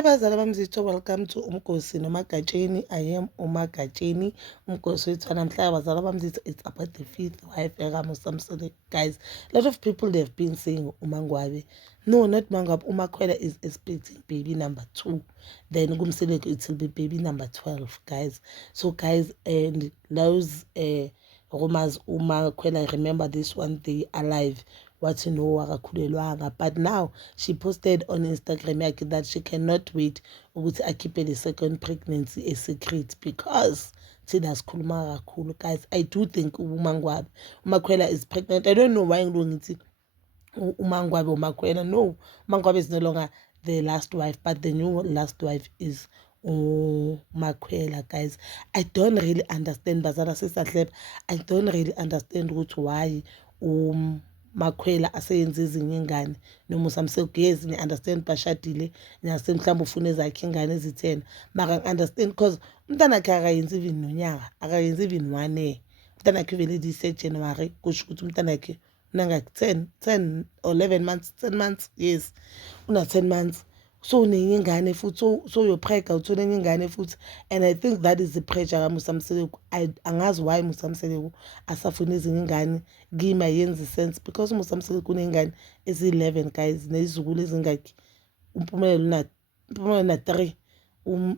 Hi bazala bamzitho, welcome to Umgosi noMagatsheni. I am uMagatsheni. Umgosi wethu namhlanje bazala bamzitho, it's about the fifth wife kaMusamsele. Guys, a lot of people they've been saying uMangwabi. No, not Mangwabi. Umakhwela is expecting baby number 2. Then Kumseleko it will be baby number 12, guys. So guys, and those rumors Umakhwela, remember this one day alive. What you know akakhulelwanga, but now she posted on Instagram that she cannot wait ukuthi akhiphe the second pregnancy a secret because thina sikhuluma kakhulu. Guys, I do think Umakhwela is pregnant. I don't know why ngithi Umakhwela. No, Umakhwela is no longer the last wife, but the new last wife is Umakhwela. Guys, I don't really understand bazala sisahlep. I don't really understand why Makhwela aseyenza ezinye ingane noMusamsele. Yes, ni understand bashadile, ni understand mhlawumbe ufuna ezakhe ingane ezi10, mara understand because umntana wakhe akayenzi even nonyaka, akayenzi even 1 year. Umntana wakhe vele this January, kusho ukuthi umntana wakhe unanga 10 or 11 months, 10 months. Yes, una 10 months. So nenye ingane futhi, so uyoprega uthole enye ingane futhi, and I think that is the pressure kaMusamsele. Angazi why Musamsele asafuna ezinye ingane. Kimi ayenzi sense because Musamsele kunengane ezi11 guys, nezizukulu ezingaki. Umpumelelo na 3,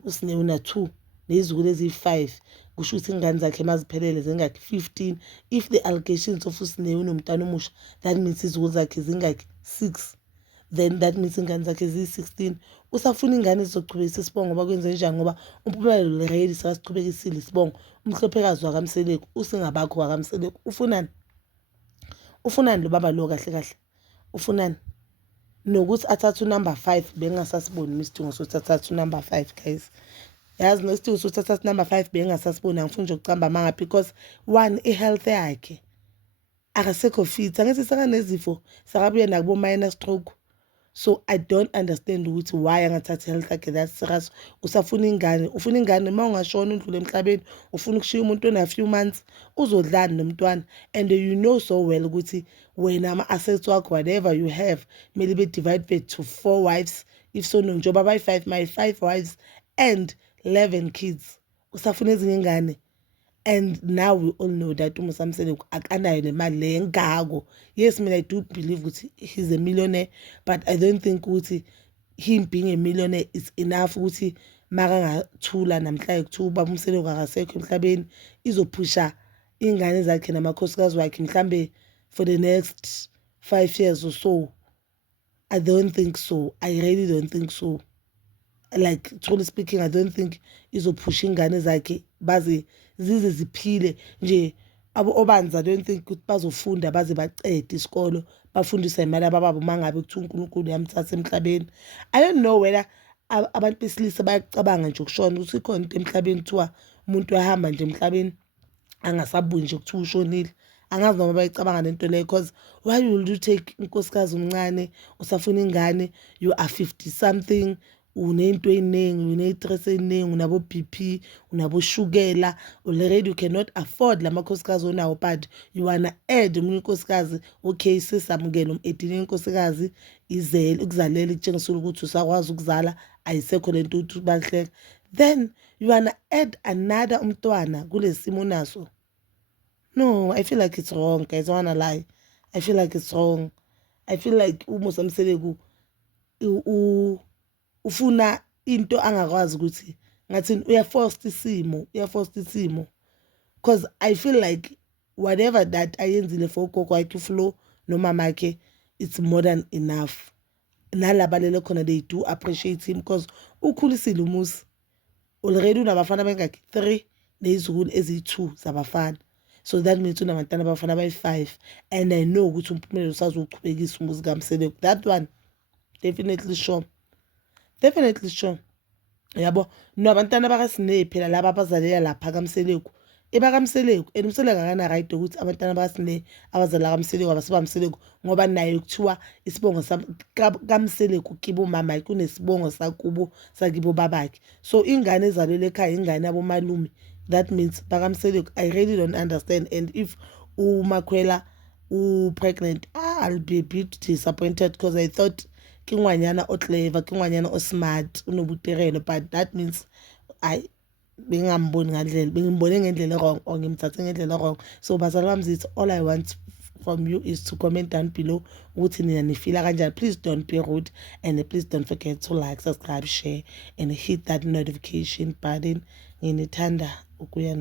uSinewe na 2, nezizukulu ezi5. Kusho ukuthi ingane zakhe maziphelele zingaki 15. If the allegations of uSinewe nomntana omusha, that means izizukulu zakhe zingaki 6. Then that means ingane zakhe zi16. Usafuna ingane ezizochubekisa isibongo ngoba kwenze njani ngoba umpumelelo ready sakasichubekisile isibongo. Umhlophekazi wakaMseleko, usingabakho wakaMseleko, ufunani lo baba lo kahle kahle, ufunani nokuthi athathe number 5. Bengasasiboni isidingo sokuthi athathe number 5 guys. Yazi nesidingo sokuthi athathe number 5 bengasasiboni. Angifuni nje ukucamba manga because one, ihealth yakhe akasekho fit, angithi sakanezifo sakabuye nakubo minor stroke. So I don't understand ukuthi why angathatha health yakhe that serious. Usafuna ingane, ufuna ingane uma ungashona undlule emhlabeni, ufuna ukushiya umuntu ona few months, uzodlani nomntwana. And you know so well ukuthi wena ama assets wakho whatever you have maybe be divided to 4 wives. If so no njoba by 5, my 5 wives and 11 kids. Usafuna ezinye ingane. And now we all know that Musamsele akanayo nemali le engako. Yes, I do believe that he's a millionaire, but I don't think that him being a millionaire is enough ukuthi makangathula namhlanje kuthi ubaba uMseleko akasekho emhlabeni izophusha ingane zakhe namakhosikazi wakhe mhlambe for the next 5 years or so. I don't think so. I really don't think so. Like truly speaking, I don't think izophusha ingane zakhe baze zize ziphile nje. Obanza, I don't think ukuthi bazofunda baze baqede isikolo bafundiswa imali abababo mangabe kuthi uNkulunkulu yamthatha emhlabeni. I don't know whether abantu besilisa bayacabanga nje ukushona ukuthi ikhona into emhlabeni kuthiwa umuntu uyahamba nje emhlabeni angasabuyi nje kuthiwa ushonile. Angazi noma bayicabanga lento leyo because why will you take unkosikazi omncane usafuna ingane, you are 50 something, unento eningi, une-stress eningi, unabo BP, unabo shukela, already you cannot afford la makhosikazi onawo, but you wanna add umunye unkosikazi. Okay, sesamukela um-18 inkosikazi izele ukuzalela ikutshengisa ukuthi usakwazi ukuzala, ayisekho lento ukuthi bahleka. Then you wanna add another umntwana kule simo naso. No, I feel like it's wrong, guys. I wanna lie. I feel like it's wrong. I feel like uMusamsele ufuna into angakwazi ukuthi ngathi uyaforce isimo because I feel like whatever that ayenzile for ugogo wakhe uFlo nomama wakhe, it's more than enough. Nalaba lele khona they do appreciate him because ukhulisile umusi. Already unabafana bengaki 3 nezizukulu ezi2 zabafana. So that means unabantwana abafana abayi5, and I know ukuthi umphumelelo usazoqhubekisa umuzi kaMseleko. That one definitely sure. Definitely sure. Yabo, nabantwana bakaSinewe phela laba abazalela lapha kaMseleko. EbakaMseleko, uMseleko akana right ukuthi abantwana bakaSinewe abazala kaMseleko abasebamseleko ngoba naye kuthiwa isibongo kaMseleko kibo mama kunesibongo sakubo sakibo babakhe. So ingane ezalele ekhaya ingane yabo malume. That means bakaMseleko. I really don't understand. And if uMakhwela pregnant, I'll be a bit disappointed because I thought ke ngwanyana o clever, ke ngwanyana o smart, unobuterelo, but that means I bengamboni ngandlela, bengimbone ngendlela wrong or ngimthathe ngendlela wrong. So bazali bami zithi, all I want from you is to comment down below ukuthi nina nifila kanjani. Please don't be rude, and please don't forget to like, subscribe, share, and hit that notification button. Nginithanda ukuya